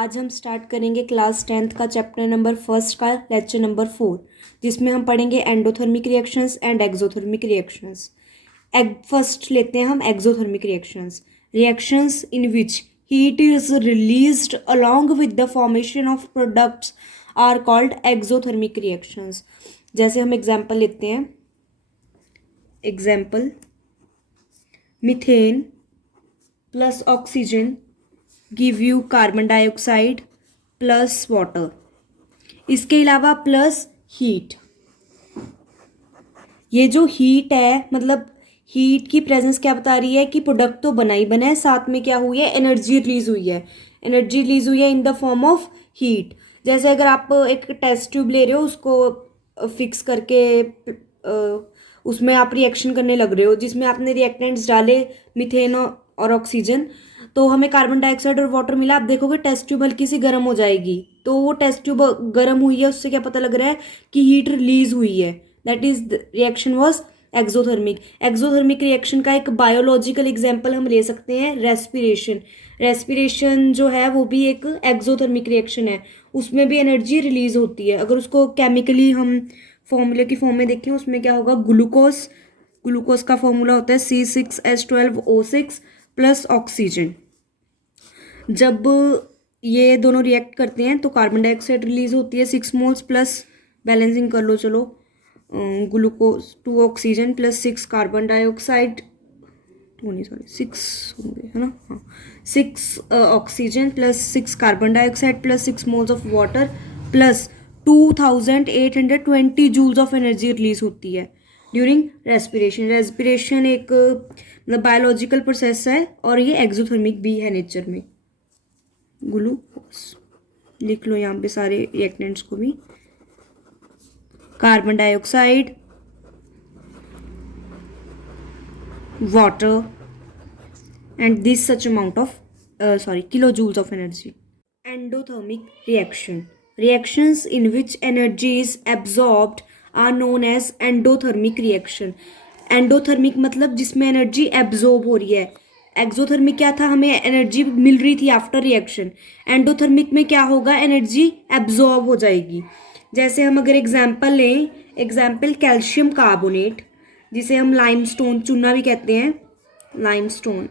आज हम स्टार्ट करेंगे क्लास 10th का चैप्टर नंबर फर्स्ट का लेक्चर नंबर 4, जिसमें हम पढ़ेंगे endothermic reactions and exothermic reactions. First लेते हैं हम exothermic reactions. Reactions in which heat is released along with the formation of products are called exothermic reactions. जैसे हम एग्जाम्पल लेते हैं, example methane plus oxygen give you carbon dioxide plus water. इसके अलावा plus heat. ये जो heat है, मतलब हीट की प्रेजेंस क्या बता रही है कि प्रोडक्ट तो बना ही बना है, साथ में क्या हुई है, एनर्जी रिलीज हुई है। एनर्जी रिलीज हुई है in the form of heat. जैसे अगर आप एक टेस्ट ट्यूब ले रहे हो, उसको फिक्स करके उसमें आप रिएक्शन करने लग रहे हो, जिसमें आपने रिएक्टेंट्स डाले मीथेन और ऑक्सीजन, तो हमें कार्बन डाइऑक्साइड और वाटर मिला। आप देखोगे टेस्ट ट्यूब हल्की सी गर्म हो जाएगी, तो वो टेस्ट ट्यूब गर्म हुई है, उससे क्या पता लग रहा है कि हीट रिलीज हुई है। That is the reaction was exothermic. Exothermic reaction का एक बायोलॉजिकल एग्जाम्पल हम ले सकते हैं, रेस्पिरेशन। रेस्पिरेशन जो है वो भी एक एक्सोथर्मिक रिएक्शन है, उसमें भी एनर्जी रिलीज होती है। अगर उसको केमिकली हम फॉर्मूले की फॉर्म में देखें, उसमें क्या होगा, ग्लूकोज। ग्लूकोज का फॉर्मूला होता है C6H12O6 प्लस ऑक्सीजन। जब ये दोनों रिएक्ट करते हैं तो कार्बन डाइऑक्साइड रिलीज होती है 6 मोल्स प्लस, बैलेंसिंग कर लो चलो, glucose 2 oxygen plus 6 carbon dioxide, नहीं सॉरी 6 होंगे है ना, हाँ 6 oxygen plus 6 carbon dioxide plus 6 moles of water plus 2820 joules of energy release होती है ड्यूरिंग रेस्पिरेशन। रेस्पिरेशन एक मतलब बायोलॉजिकल प्रोसेस है और ये एक्सोथर्मिक भी है नेचर में। ग्लूकोज लिख लो यहाँ पे सारे रिएक्टेंट्स को भी, carbon dioxide, water and this such amount of kilojoules of energy. Endothermic reaction. Reactions in which energy is absorbed are known as endothermic reaction. Endothermic मतलब जिसमें एनर्जी एब्जॉर्ब हो रही है। एक्सोथर्मिक क्या था, हमें एनर्जी मिल रही थी आफ्टर रिएक्शन। एंडोथर्मिक में क्या होगा, एनर्जी एब्जॉर्ब हो जाएगी। जैसे हम अगर एग्जाम्पल लें, एग्जाम्पल कैल्शियम कार्बोनेट, जिसे हम लाइमस्टोन, चूना भी कहते हैं, लाइमस्टोन,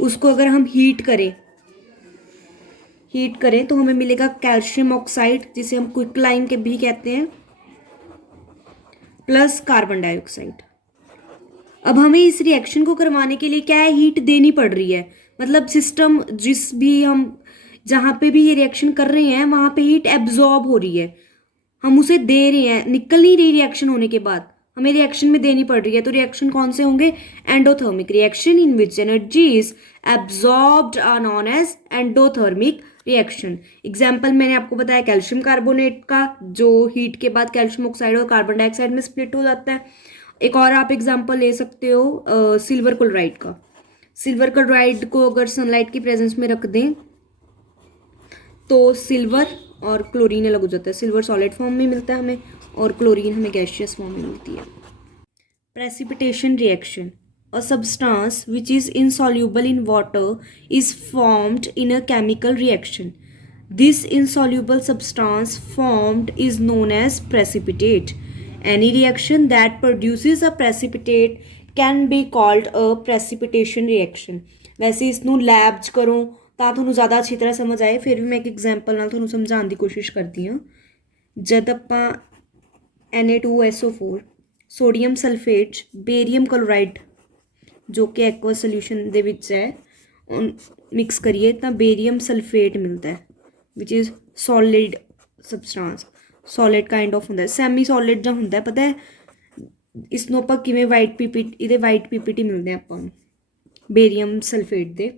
उसको अगर हम हीट करें तो हमें मिलेगा कैल्शियम ऑक्साइड, जिसे हम क्विक लाइम के भी कहते हैं, प्लस कार्बन डाइऑक्साइड। अब हमें इस रिएक्शन को करवाने के लिए क्या है, हीट देनी पड़ रही है। मतलब सिस्टम जिस भी हम जहाँ पे भी ये रिएक्शन कर रहे हैं वहाँ पे हीट एब्जॉर्ब हो रही है, हम उसे दे रहे हैं, निकल नहीं रही रिएक्शन होने के बाद, हमें रिएक्शन में देनी पड़ रही है। तो रिएक्शन कौन से होंगे, endothermic. Reaction in which energy is absorbed are known as endothermic reaction. Example मैंने आपको बताया कैल्शियम कार्बोनेट का, जो हीट के बाद कैल्शियम ऑक्साइड और कार्बन डाइऑक्साइड में स्प्लिट हो जाता है। एक और आप एग्जाम्पल ले सकते हो सिल्वर क्लोराइड का। सिल्वर क्लोराइड को अगर सनलाइट की प्रेजेंस में रख दें तो सिल्वर और क्लोरीन अलग हो जाता है। सिल्वर सॉलिड फॉर्म में मिलता है हमें और क्लोरीन हमें गैसियस फॉर्म में मिलती है। Precipitation reaction, a substance which is insoluble in water is formed in a chemical reaction. This insoluble substance formed is known as precipitate. Any reaction that produces a precipitate can be called a precipitation reaction. वैसे इसनों lab च करो ਤਾਂ ਤੁਹਾਨੂੰ ਜ਼ਿਆਦਾ ਅੱਛੀ ਤਰ੍ਹਾਂ ਸਮਝ ਆਏ, ਫਿਰ ਵੀ ਮੈਂ ਇੱਕ ਐਗਜ਼ਾਮਪਲ ਨਾਲ ਤੁਹਾਨੂੰ ਸਮਝਾਉਣ ਦੀ ਕੋਸ਼ਿਸ਼ ਕਰਦੀ ਹਾਂ। ਜਦ ਆਪਾਂ Na2SO4 ਸੋਡੀਅਮ ਸਲਫੇਟ 'ਚ ਬੇਰੀਅਮ ਕਲੋਰਾਈਡ ਜੋ ਕਿ ਐਕਵਾ ਸੋਲਿਊਸ਼ਨ ਦੇ ਵਿੱਚ ਹੈ ਮਿਕਸ ਕਰੀਏ ਤਾਂ ਬੇਰੀਅਮ ਸਲਫੇਟ ਮਿਲਦਾ ਹੈ, which is solid substance. Solid kind of ਹੁੰਦਾ, ਸੈਮੀ ਸੋਲਿਡ ਜਾਂ ਹੁੰਦਾ, ਪਤਾ ਹੈ ਇਸ ਨੂੰ ਆਪਾਂ ਕਿਵੇਂ ਵਾਈਟ ਪੀਪੀਟੀ, ਇਹਦੇ ਵਾਈਟ ਪੀਪੀਟੀ ਮਿਲਦੇ ਆਪਾਂ ਨੂੰ ਬੇਰੀਅਮ ਸਲਫੇਟ ਦੇ।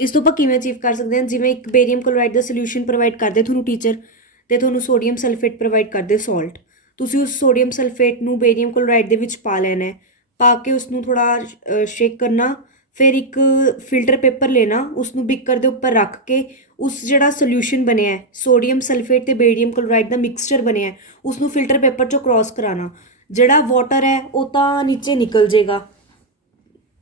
ਇਸ ਤੋਂ ਆਪਾਂ ਕਿਵੇਂ ਅਚੀਵ ਕਰ ਸਕਦੇ ਹਾਂ, ਜਿਵੇਂ ਇੱਕ ਬੇਰੀਅਮ ਕਲੋਰਾਈਡ ਦਾ ਸੋਲਿਊਸ਼ਨ ਪ੍ਰੋਵਾਈਡ ਕਰਦੇ ਤੁਹਾਨੂੰ ਟੀਚਰ, ਅਤੇ ਤੁਹਾਨੂੰ ਸੋਡੀਅਮ ਸਲਫੇਟ ਪ੍ਰੋਵਾਈਡ ਕਰਦੇ ਸੋਲਟ। ਤੁਸੀਂ ਉਸ ਸੋਡੀਅਮ ਸਲਫੇਟ ਨੂੰ ਬੇਰੀਅਮ ਕਲੋਰਾਈਡ ਦੇ ਵਿੱਚ ਪਾ ਲੈਣਾ ਹੈ, ਪਾ ਕੇ ਉਸਨੂੰ ਥੋੜ੍ਹਾ ਸ਼ੇਕ ਕਰਨਾ, ਫਿਰ ਇੱਕ ਫਿਲਟਰ ਪੇਪਰ ਲੈਣਾ, ਉਸਨੂੰ ਬਿੱਕਰ ਦੇ ਉੱਪਰ ਰੱਖ ਕੇ ਉਸ ਜਿਹੜਾ ਸੋਲਿਊਸ਼ਨ ਬਣਿਆ ਸੋਡੀਅਮ ਸਲਫੇਟ ਅਤੇ ਬੇਰੀਅਮ ਕਲੋਰਾਈਡ ਦਾ ਮਿਕਸਚਰ ਬਣਿਆ, ਉਸਨੂੰ ਫਿਲਟਰ ਪੇਪਰ 'ਚੋਂ ਕ੍ਰੋਸ ਕਰਾਉਣਾ। ਜਿਹੜਾ ਵਾਟਰ ਹੈ ਉਹ ਤਾਂ ਨੀਚੇ ਨਿਕਲ ਜਾਏਗਾ,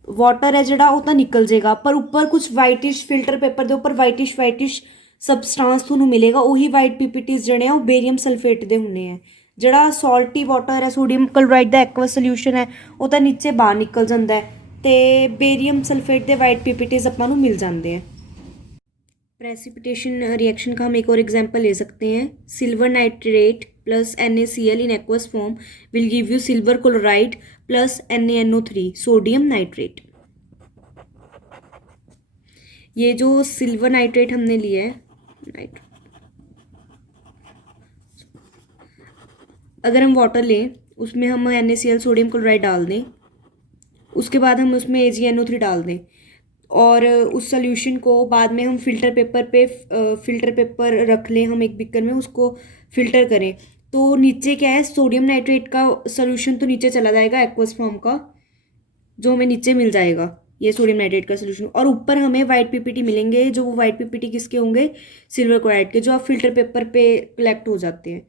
वाटर है ਜਿਹੜਾ ਉਹ ਤਾਂ ਨਿਕਲ ਜਾਏਗਾ, ਪਰ ਉੱਪਰ ਕੁਝ ਵਾਈਟਿਸ਼ ਫਿਲਟਰ ਪੇਪਰ ਦੇ ਉੱਪਰ ਵਾਈਟਿਸ਼ ਸਬਸਟੈਂਸ ਤੁਹਾਨੂੰ ਮਿਲੇਗਾ। ਉਹੀ ਵਾਈਟ ਪੀਪੀਟੀਜ਼ ਜਿਹੜੇ ਆ ਉਹ ਬੇਰੀਅਮ ਸਲਫੇਟ ਦੇ ਹੁੰਦੇ ਆ। ਜਿਹੜਾ ਸੌਲਟੀ ਵਾਟਰ ਹੈ, ਸੋਡੀਅਮ ਕਲੋਰਾਈਡ ਦਾ ਐਕਵਾ ਸੋਲਿਊਸ਼ਨ ਹੈ, ਉਹ ਤਾਂ ਨੀਚੇ ਬਾਹਰ ਨਿਕਲ ਜਾਂਦਾ ਹੈ ਤੇ ਬੇਰੀਅਮ ਸਲਫੇਟ ਦੇ ਵਾਈਟ पीपीटीज अपन को मिल जाते हैं। प्रेसिपिटेशन रिएक्शन का हम एक और एग्जांपल ले सकते हैं। Silver nitrate plus NaCl in aqueous form will give you silver chloride plus NaNO3 sodium nitrate. ये जो सिल्वर नाइट्रेट हमने लिया है, अगर हम वाटर लें उसमें हम NaCl सोडियम क्लोराइड डाल दें, उसके बाद हम उसमें AgNO3 डाल दें और उस सोल्यूशन को बाद में हम फिल्टर पेपर रख लें हम एक बिकर में, उसको फिल्टर करें, तो नीचे क्या है, सोडियम नाइट्रेट का सोल्यूशन तो नीचे चला जाएगा एक्वस फॉर्म का, जो हमें नीचे मिल जाएगा ये सोडियम नाइट्रेट का सोल्यूशन, और ऊपर हमें वाइट पीपीटी मिलेंगे। जो वो वाइट पीपीटी किसके होंगे, सिल्वर क्लोराइड के, जो आप फिल्टर पेपर पे कलेक्ट हो जाते हैं।